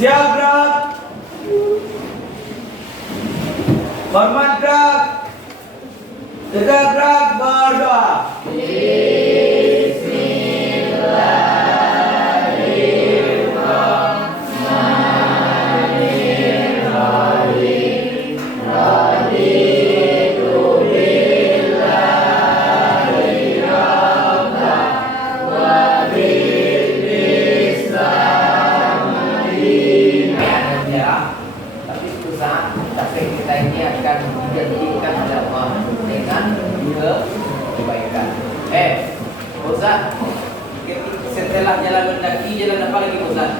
Siap gerak. Hormat gerak. Tegak gerak, berdoa. Tapi kita ini akan dijadikan dakwah dengan kebaikan. Ustaz, setelah jalan mendaki, jalan apa lagi Ustaz?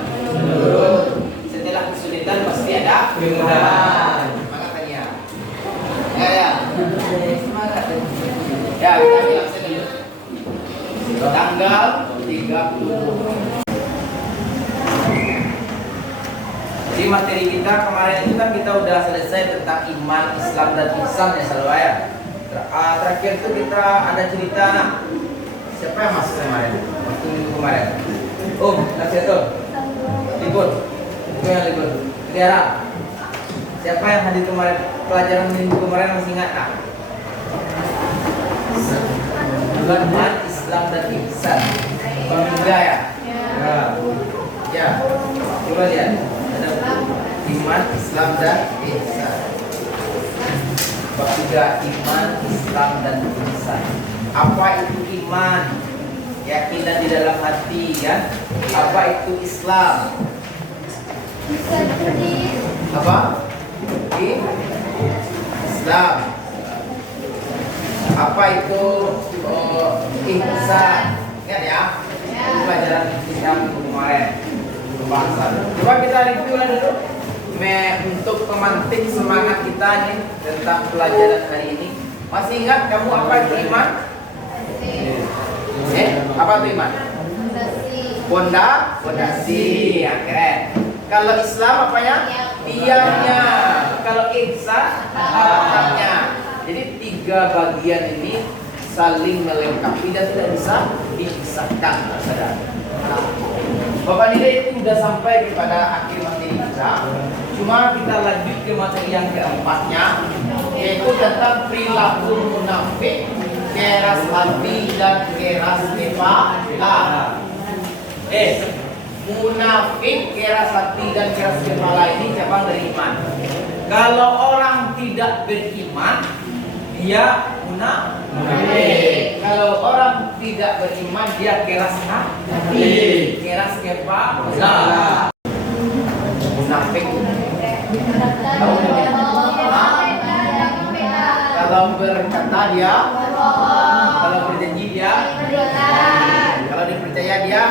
Setelah kesulitan pasti ada kemudahan. Semangat tanya. Ya. Semangat. Ya, kita bilang saja. Tanggal 30. Di materi kita kemarin itu kan kita udah selesai tentang iman, Islam dan ihsan ya selalu ya. Terakhir itu kita ada cerita siapa yang masuk kemarin? Waktu minggu kemarin. Nasihatul. Libur. Itu yang libur. Tiara. Siapa yang hadir kemarin? Pelajaran minggu kemarin masih ingat tak? Iman, Islam dan ihsan. Pemingga ya? Ya. Coba lihat. Iman, Islam dan ihsan. Bab 3 iman, Islam dan ihsan. Apa itu iman? Keyakinan di dalam hati kan? Apa itu Islam? Apa? Islam. Apa itu ihsan? Ingat ya? Itu pelajaran Islam kemarin. Coba kita review dulu untuk pemantik semangat kita nih tentang pelajaran hari ini. Masih ingat kamu apa itu iman? Apa itu iman? Fondasi. Ya, keren. Kalau Islam apanya? Tiangnya. Kalau ihsan atapnya. Jadi 3 bagian ini saling melengkapi dan tidak bisa dipisahkan. Bapak Nida itu sudah sampai kepada akhir materi kita. Cuma kita lanjut ke materi yang keempatnya, yaitu tentang perilaku munafik, keras hati dan keras kepala. Munafik, keras hati dan keras kepala ini cabang dari iman. Kalau orang tidak beriman, dia munafik. Kalau orang tidak beriman, dia keras hati, keras kepala. Munafik. Kalau berkata dia, kalau berjanji dia, kalau dipercaya dia,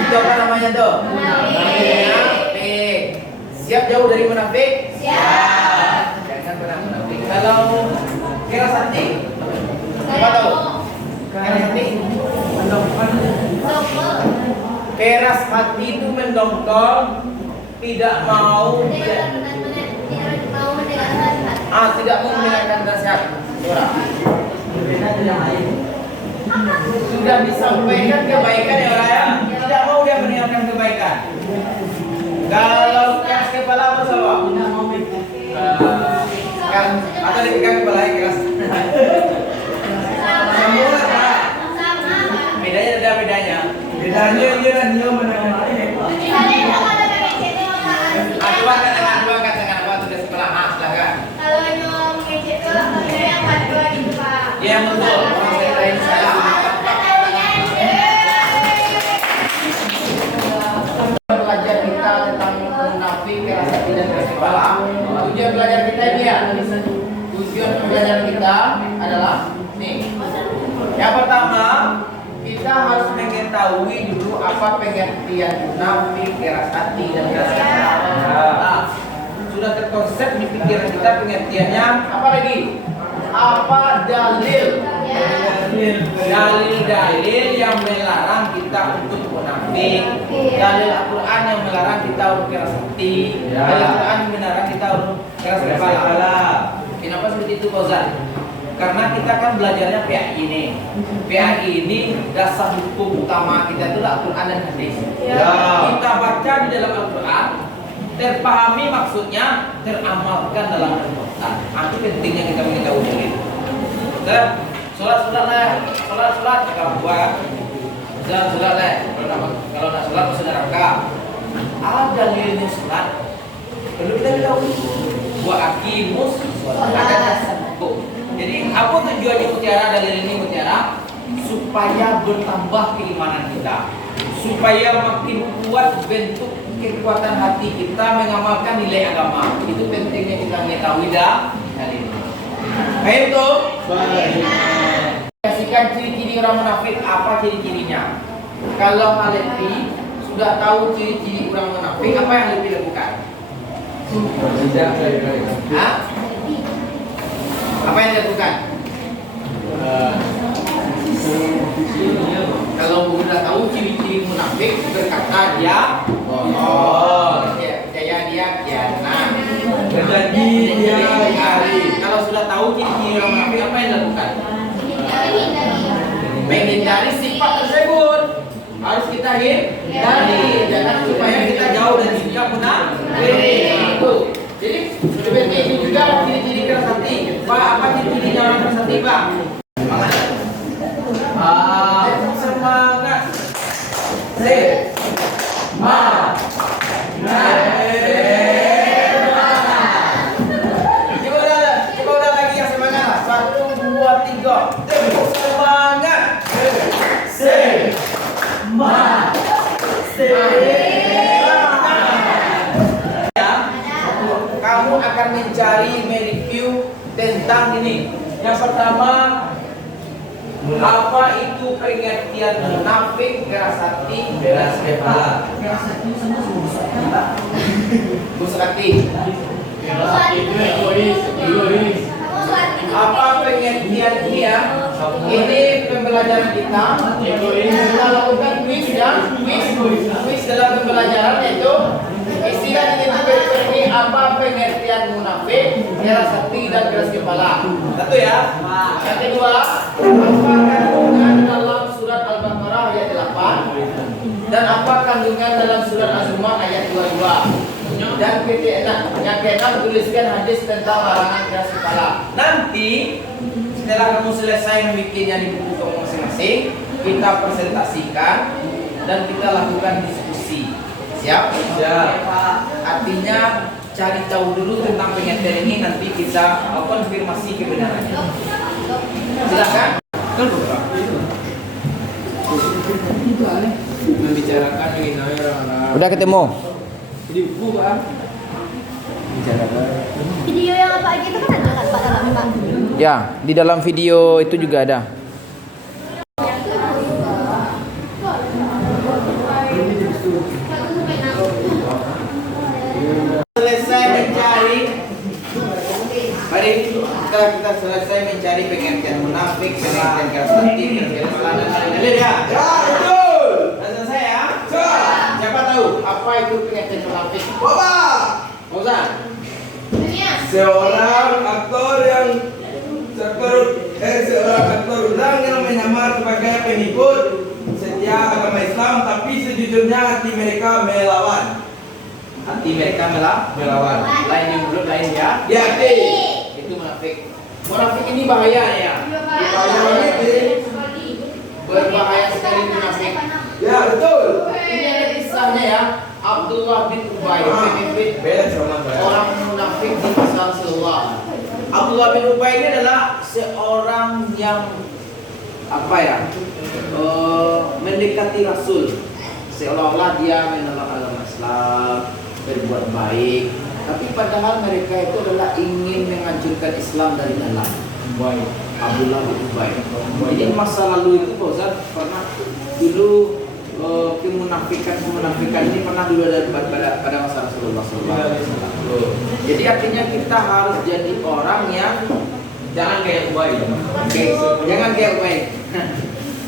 itu apa namanya tuh? Munafik. Siap jauh dari munafik? Siap. Jangan pernah munafik. Kalau keras hati, apa tahu? Keras hati? Keras hati itu mendongkol, tidak mau tidak mau mendengarkan nasihat. Sudah disampaikan kebaikan ya orang ya, tidak mau dia mendengarkan kebaikan. Kalau keras kepala apa salah? Kan atau dipegang kepala yang keras. Semua Pak. Bedanya ada bedanya. Bedanya dia dan dia mendengar. Dua kata apa tuh sebelah silakan. Kalau nyom ngecek tuh yang kedua gitu Pak. Ya betul. Orang saya lain salah. Belajar kita tentang munafik, keras hati dan keras kepala. Tujuan belajar kita ini ya. Tujuan belajar kita adalah nih. Yang pertama, kita harus mengetahui dulu apa pengertian munafik, keras hati dan keras kepala. Nah, sudah terkonsep di pikiran kita pengertiannya. Apa lagi? Apa dalil? Dalil-dalil yang melarang kita untuk munafik. Dalil Al-Quran yang melarang kita untuk keras hati. Dalil Al-Quran yang melarang kita untuk keras kepala. Kenapa seperti itu, Fauzan? Karena kita kan belajarnya PAI ini. PAI ini dasar hukum utama kita itu Al-Quran dan hadis. Kita baca di dalam Al-Quran, terpahami maksudnya, teramalkan dalam perbuatan. Itu pentingnya kita mengetahui ini. Sholat kalau buat sholat kalau nak sholat masuk neraka. Ada dalilnya sholat. Perlu kita tahu. Buat akimus sholat. Jadi apa tujuannya mutiara dalil ini mutiara? Supaya bertambah keimanan kita, supaya makin kuat bentuk kekuatan hati kita mengamalkan nilai agama. Itu pentingnya kita mengetahui dah hal ini. Baik tuh. Kasihkan ciri-ciri orang munafik, apa ciri-cirinya? Kalau Halefi sudah tahu ciri-ciri orang munafik, apa yang Halefi lakukan? Hah? Apa yang dilakukan? Kalau sudah tahu ciri-ciri munafik, berkata dia bohong, percaya dia khianat, Berjanji dia ingkari. Kalau sudah tahu ciri-ciri orang munafik, apa yang dilakukan? Menghindari sifat tersebut. Harus kita hindari, jangan supaya kita jauh dari sikap munafik. Jadi seperti itu juga ciri-ciri keras hati. Pak, apa ciri-cirinya orang keras hati, Pak? Semangat. Coba udah lagi yang semangat. 1, 2, 3. Semangat. Kamu akan mencari mereview tentang ini. Yang pertama, apa itu pengertian munafik, keras hati, Belas kepala. busuk hati? Apa pengertian dia? Ini pembelajaran kita. Kita lakukan quiz ya, quiz dalam pembelajaran yaitu istilah ini apa pengertian munafik, keras hati dan keras kepala. Satu ya. Yang kedua, apa kandungan dalam surat Al-Baqarah ayat 8 dan apa kandungan dalam surat Az-Zumar ayat 22. Dan yang keenam tuliskan hadis tentang larangan keras kepala. Nanti setelah kamu selesai membikinnya di buku kamu masing-masing, kita presentasikan dan kita lakukan diskusi. Siap? Siap. Artinya cari tahu dulu tentang pengertian ini, nanti kita konfirmasi kebenarannya. Silakan. Membicarakan mengenai orang-orang. Udah ketemu? Di buku kan? Bicarakan. Video yang apa aja itu kan ada kan Pak dalamnya Pak? Ya, di dalam video itu juga ada. Selesai mencari, mari kita selesai mencari pengertian munafik, pengertian keras hati, pengertian salah dan lain-lain ya. Ya, betul. Sudah selesai ya? Siapa tahu apa itu pengertian munafik? Bapak, Fauzan? seorang aktor ulang yang menyamar sebagai pengikut setia agama Islam, tapi sejujurnya hati mereka melawan. Hati mereka melawan. Lain yang belum lain ya. Di hati. Itu munafik. Munafik ini bahaya ya. Berbahaya sekali munafik. Ya, betul. Ini ada kisahnya ya. Abdullah bin Ubay, pemimpin Beda sama saya. orang munafik di masa Rasulullah. Abdullah bin Ubay ini adalah seorang yang apa ya? Mendekati Rasul. Seolah-olah dia menolak agama Islam, berbuat baik, tapi padahal mereka itu adalah ingin menghancurkan Islam dari dalam. Baik. Abdullah bin Ubay. Jadi masa lalu itu Pak Ustaz pernah dulu kemunafikan ini pernah dulu ada pada masa Rasulullah SAW. Jadi artinya kita harus jadi orang yang jangan kayak Ubay. Jangan kayak Ubay.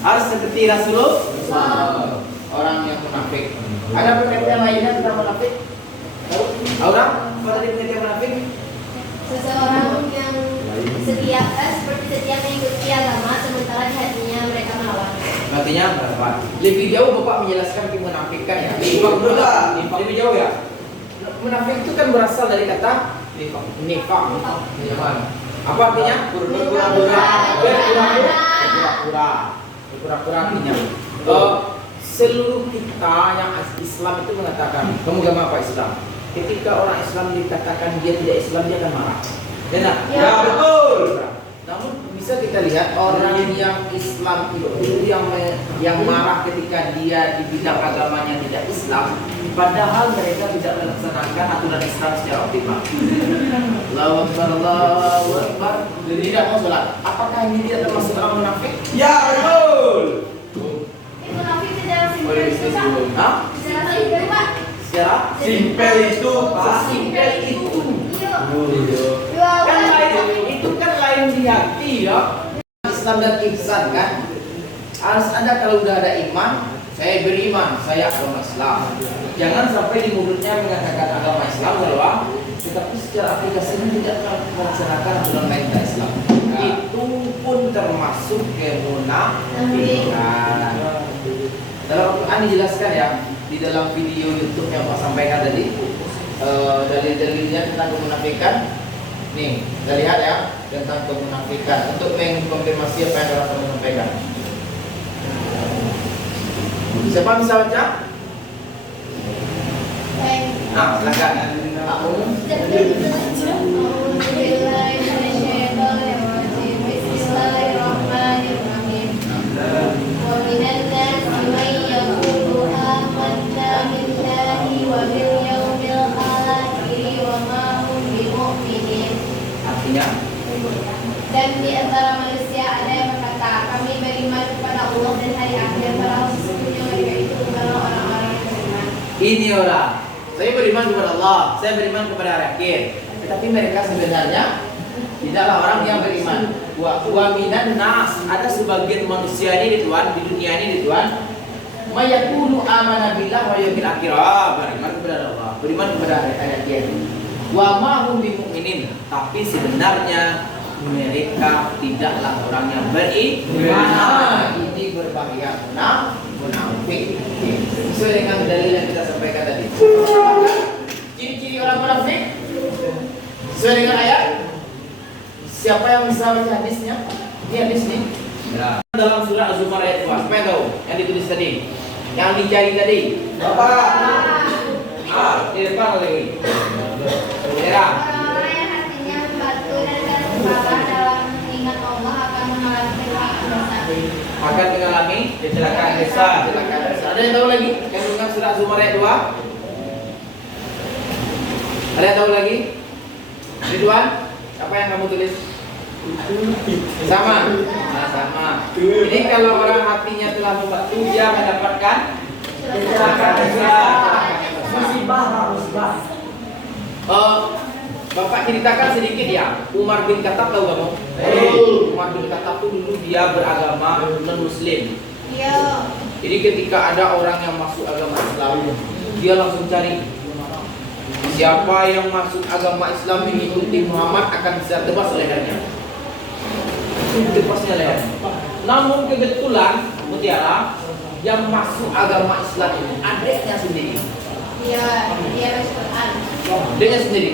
Harus seperti Rasulullah. Orang yang munafik. Ada pengertian lainnya tentang munafik? Tahu? Orang? Apa tadi pengertian munafik? Seseorang yang seperti setia mengikuti agama sementara di hatinya mereka melawan. Artinya berapa? Lebih jauh Bapak menjelaskan kemunafikan ya. Lebih jauh ya. Munafik itu kan berasal dari kata nifaq. Apa artinya? Berpura-pura. Berpura-pura artinya. Seluruh kita yang Islam itu mengatakan, kamu agama apa Islam? Ketika orang Islam dikatakan dia tidak Islam, dia akan marah. Benar? Ya, betul. Namun bisa kita lihat orang yang Islam itu yang marah ketika dia di bidang agamanya tidak Islam, padahal mereka tidak melaksanakan aturan Islam secara optimal. Allahu Akbar, Allahu Akbar. Tidak mau sholat. Apakah ini dia termasuk orang munafik? Ya, betul. Itu munafik secara simpel itu Pak. Hah? Secara simpel Pak. Secara Simpel itu, Pak. sesimpel itu. Iya. Kan lain, itu kan lain di hati ya. Islam dan ihsan kan harus ada. Kalau udah ada iman, saya beriman, saya agama Islam. Jangan sampai di mulutnya mengatakan agama Islam doang, tetapi secara aplikasinya tidak melaksanakan aturan lain Islam. Itu pun termasuk kemunafikan. Dalam Al-Quran dijelaskan ya, di dalam video YouTube yang Pak sampaikan tadi, dalil-dalilnya tentang kemunafikan. Nih, kita lihat ya tentang kemunafikan untuk mengkonfirmasi apa yang telah kami sampaikan. Siapa bisa baca? Nah, silakan. Artinya? Dan di antara manusia ada yang berkata, kami beriman kepada Allah dan hari akhir, padahal sesungguhnya mereka itu bukanlah orang-orang yang beriman. Ini orang. Saya beriman kepada Allah, saya beriman kepada hari akhir. Tetapi mereka sebenarnya tidaklah orang yang beriman. Wa minan nas, ada sebagian manusia ini di Tuhan, di dunia ini di Tuhan, mayakulu amana billah wa yaumil akhir. Beriman kepada Allah, beriman kepada hari akhir. Wa ma hum bimu'minin, tapi sebenarnya mereka tidaklah orang yang beriman. Ini berbahaya, munafik. Sesuai dengan dalil yang kita sampaikan tadi. Ciri-ciri orang munafik sesuai dengan ayat. Siapa yang bisa baca hadisnya? Ini hadis nih. Ya. Dalam surah Az-Zumar ayat 2. Siapa yang tahu? Yang ditulis tadi, yang dicari tadi. Bapak. Di depan lagi. Ya. Orang-orang yang hatinya batu dan salah dalam mengingat Allah akan mengalami kecelakaan besar. Akan mengalami Kecelakaan besar. kecelakaan besar. Ada yang tahu lagi? Kandungan surah Az-Zumar ayat 2. Ada yang tahu lagi? Ridwan, apa yang kamu tulis? Sama. Nah, sama. Ini kalau orang hatinya telah membatu, dia mendapatkan kecelakaan besar. Musibah. Bapak ceritakan sedikit ya. Umar bin Khattab tahu kamu? Umar bin Khattab itu dulu dia beragama non-Muslim. Iya. Jadi ketika ada orang yang masuk agama Islam, dia langsung cari siapa yang masuk agama Islam mengikuti Muhammad akan bisa tebas lehernya. Tebasnya lehernya. Namun kebetulan Mutiara yang masuk agama Islam ini adiknya sendiri. Iya, dia baca Quran. Adiknya sendiri.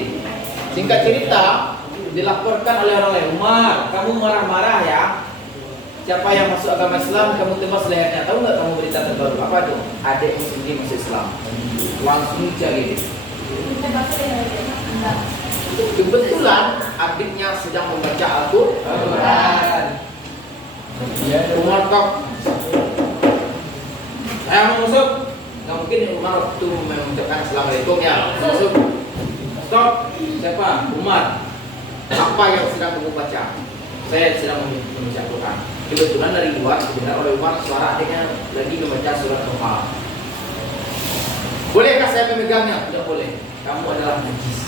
Singkat cerita, dilaporkan oleh orang lain, Umar, kamu marah-marah ya. Siapa yang masuk agama Islam, kamu tebas lehernya. Tahu nggak kamu berita terbaru? Apa itu? Adiknya sendiri masuk Islam. Langsung cari. Kebetulan adiknya sedang membaca Al-Quran. Umar kok, saya mau masuk. Nggak mungkin Umar waktu mengucapkan Assalamualaikum ya. Masuk. Stop. Siapa? Umar. Apa yang sedang kamu baca? Saya sedang membaca Quran. Kebetulan dari luar didengar oleh Umar suara adiknya lagi membaca surat Al-Qamar. Bolehkah saya memegangnya? Tidak boleh. Kamu adalah najis.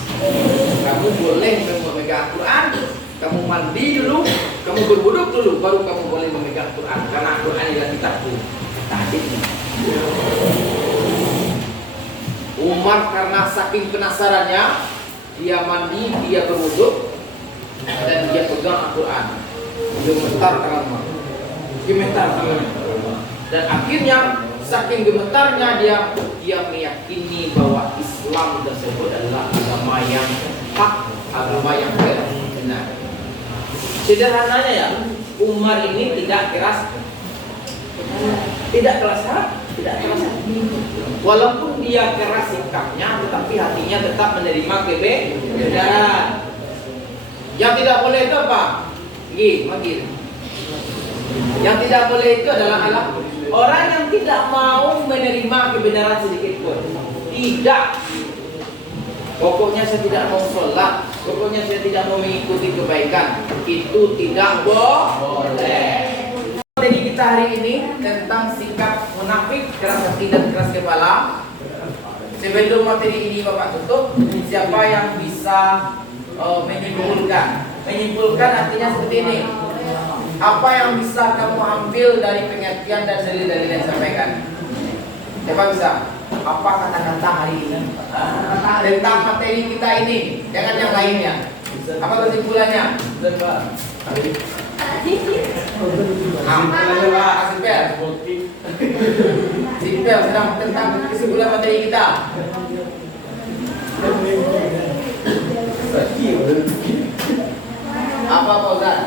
Kamu boleh memegang Quran. Kamu mandi dulu, kamu berwuduk dulu, baru kamu boleh memegang Quran. Karena Quran adalah kitabku. Tadi. Umar karena saking penasarannya, dia mandi, dia berwuduk, dan dia pegang Al-Quran. Gemetar tangan. Dan akhirnya saking gemetarnya dia meyakini bahwa Islam tersebut adalah agama yang hak, agama yang benar. Sederhananya ya, Umar ini tidak keras hati. Walaupun dia keras sikapnya, tetapi hatinya tetap menerima kebenaran. Yang tidak boleh itu apa? Makin. Yang tidak boleh itu adalah orang yang tidak mau menerima kebenaran sedikit pun. Tidak. Pokoknya saya tidak mau sholat, pokoknya saya tidak mau mengikuti kebaikan. Itu tidak boleh. Jadi kita hari ini tentang sikap munafik, keras hati dan keras kepala. Sebelum materi ini Bapak tutup, siapa yang bisa menyimpulkan? Menyimpulkan artinya seperti ini. Apa yang bisa kamu ambil dari pengertian dan dalil-dalil yang disampaikan? Siapa bisa? Apa kata-kata hari ini tentang materi kita ini? Jangan yang lainnya. Apa kesimpulannya? Simpel sedang tentang kesimpulan materi kita. Apa Pak Ustaz?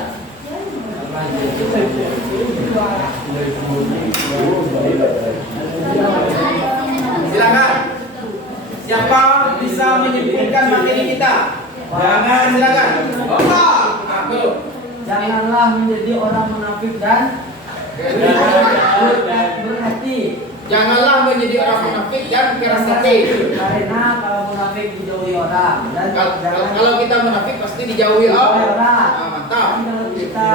Silakan. Siapa bisa menyimpulkan materi kita? Jangan, silakan. Belum. Janganlah menjadi orang munafik dan berhati. Janganlah menjadi orang munafik dan keras hati. Karena kalau munafik dijauhi orang dan Kalau kita munafik pasti dijauhi orang. Mantap. Kalau kita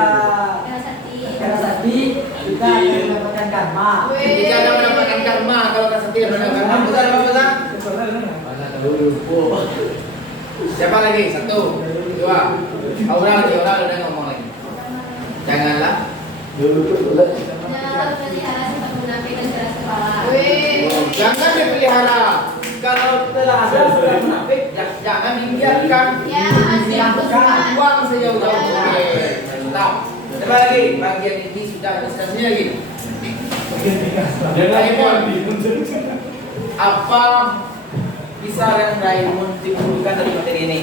keras hati, kita akan mendapatkan karma. Kita akan mendapatkan karma kalau keras hati mendapatkan karma. Betul apa betul? Siapa lagi? 1, 2. Aura udah ngomong lagi. Janganlah Janganlah pelihara sifat munafik dan keras kepala. Jangan dipelihara. Kalau telah ada sifat munafik, jangan dibiarkan. Ya, Diangkat, buang sejauh-jauhnya. Mantap. Siapa lagi? Bagian ini sudah sini lagi. Apa bisa yang Raimund dikumpulkan dari materi ini?